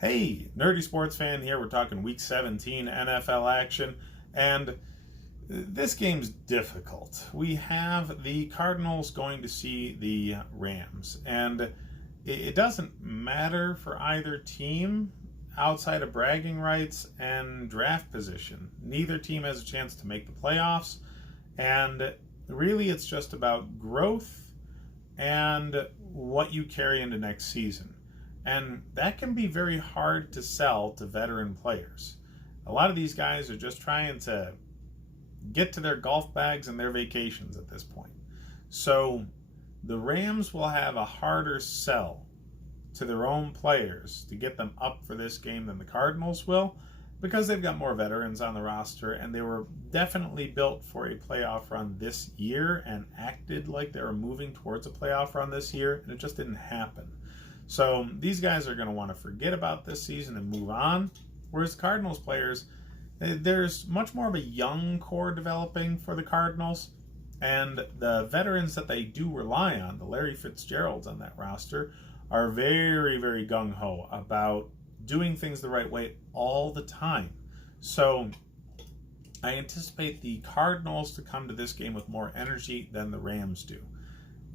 Hey, nerdy sports fan here. We're talking Week 17 NFL action, and this game's difficult. We have the Cardinals going to see the Rams, and it doesn't matter for either team outside of bragging rights and draft position. Neither team has a chance to make the playoffs, and really it's just about growth and what you carry into next season. And that can be very hard to sell to veteran players. A lot of these guys are just trying to get to their golf bags and their vacations at this point. So the Rams will have a harder sell to their own players to get them up for this game than the Cardinals will, because they've got more veterans on the roster and they were definitely built for a playoff run this year and acted like they were moving towards a playoff run this year, and it just didn't happen. So these guys are going to want to forget about this season and move on. Whereas the Cardinals players, there's much more of a young core developing for the Cardinals. And the veterans that they do rely on, the Larry Fitzgeralds on that roster, are very, very gung-ho about doing things the right way all the time. So I anticipate the Cardinals to come to this game with more energy than the Rams do.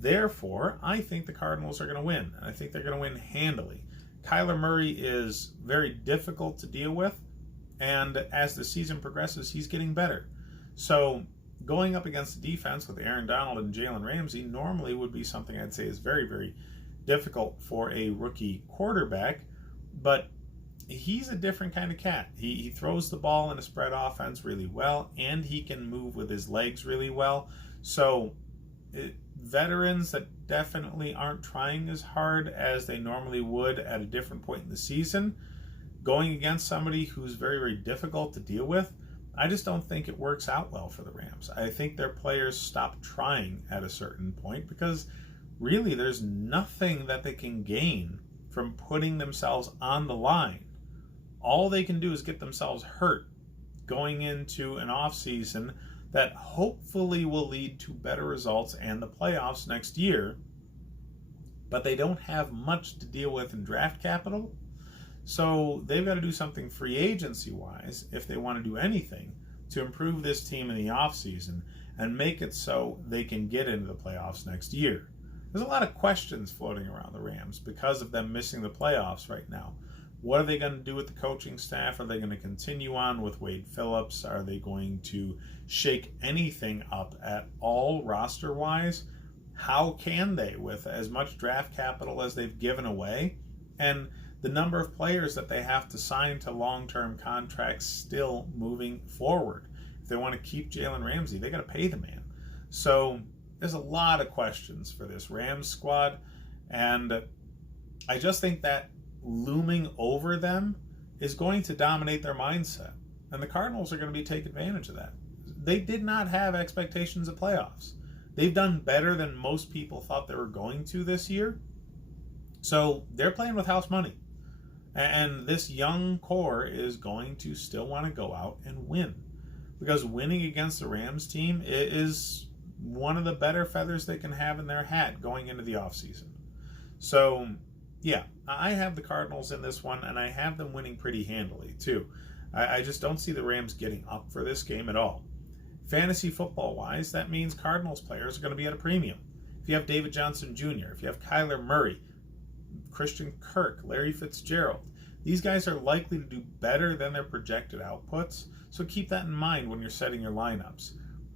Therefore, I think the Cardinals are going to win, and I think they're going to win handily. Kyler Murray is very difficult to deal with, and as the season progresses, he's getting better. So going up against the defense with Aaron Donald and Jalen Ramsey normally would be something I'd say is very, very difficult for a rookie quarterback, but he's a different kind of cat. He throws the ball in a spread offense really well, and he can move with his legs really well. So veterans that definitely aren't trying as hard as they normally would at a different point in the season, going against somebody who's very, very difficult to deal with, I just don't think it works out well for the Rams. I think their players stop trying at a certain point because really there's nothing that they can gain from putting themselves on the line. All they can do is get themselves hurt going into an offseason that hopefully will lead to better results and the playoffs next year, but they don't have much to deal with in draft capital, so they've got to do something free agency-wise if they want to do anything to improve this team in the offseason and make it so they can get into the playoffs next year. There's a lot of questions floating around the Rams because of them missing the playoffs right now. What are they going to do with the coaching staff? Are they going to continue on with Wade Phillips? Are they going to shake anything up at all roster-wise? How can they, with as much draft capital as they've given away, and the number of players that they have to sign to long-term contracts still moving forward? If they want to keep Jalen Ramsey, they got to pay the man. So there's a lot of questions for this Rams squad, and I just think that looming over them is going to dominate their mindset, and the Cardinals are going to be take advantage of that. They did not have expectations of playoffs. They've done better than most people thought they were going to this year, so they're playing with house money, and this young core is going to still want to go out and win, because winning against the Rams team is one of the better feathers they can have in their hat going into the offseason. So yeah, I have the Cardinals in this one, and I have them winning pretty handily, too. I just don't see the Rams getting up for this game at all. Fantasy football-wise, that means Cardinals players are going to be at a premium. If you have David Johnson Jr., if you have Kyler Murray, Christian Kirk, Larry Fitzgerald, these guys are likely to do better than their projected outputs, so keep that in mind when you're setting your lineups.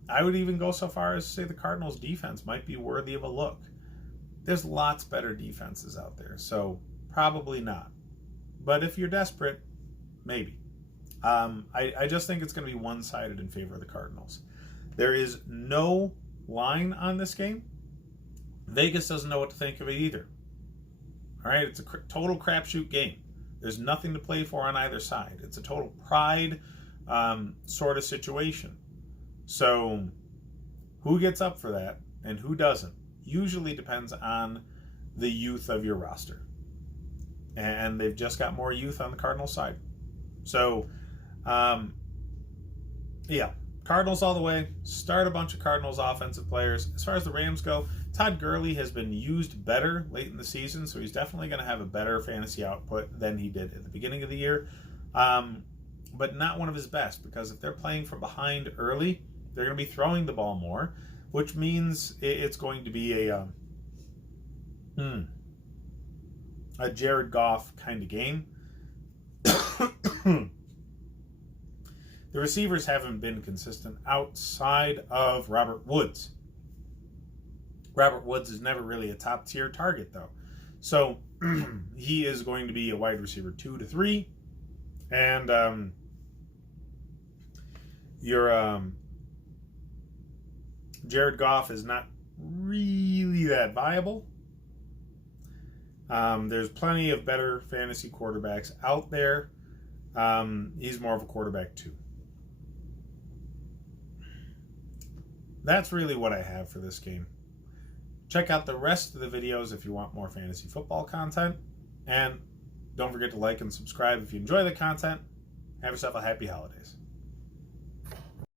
I would even go so far as to say the Cardinals' defense might be worthy of a look. There's lots better defenses out there, so probably not. But if you're desperate, maybe. I just think it's going to be one-sided in favor of the Cardinals. There is no line on this game. Vegas doesn't know what to think of it either. All right, it's a total crapshoot game. There's nothing to play for on either side. It's a total pride sort of situation. So who gets up for that and who doesn't usually depends on the youth of your roster. And they've just got more youth on the Cardinals side. So, yeah, Cardinals all the way. Start a bunch of Cardinals offensive players. As far as the Rams go, Todd Gurley has been used better late in the season, so he's definitely going to have a better fantasy output than he did at the beginning of the year. But not one of his best, because if they're playing from behind early, they're going to be throwing the ball more, which means it's going to be a Jared Goff kind of game. The receivers haven't been consistent outside of Robert Woods. Robert Woods is never really a top-tier target, though. So he is going to be a wide receiver 2 to 3. And your Jared Goff is not really that viable. There's plenty of better fantasy quarterbacks out there. He's more of a quarterback 2. That's really what I have for this game. Check out the rest of the videos if you want more fantasy football content. And don't forget to like and subscribe if you enjoy the content. Have yourself a happy holidays.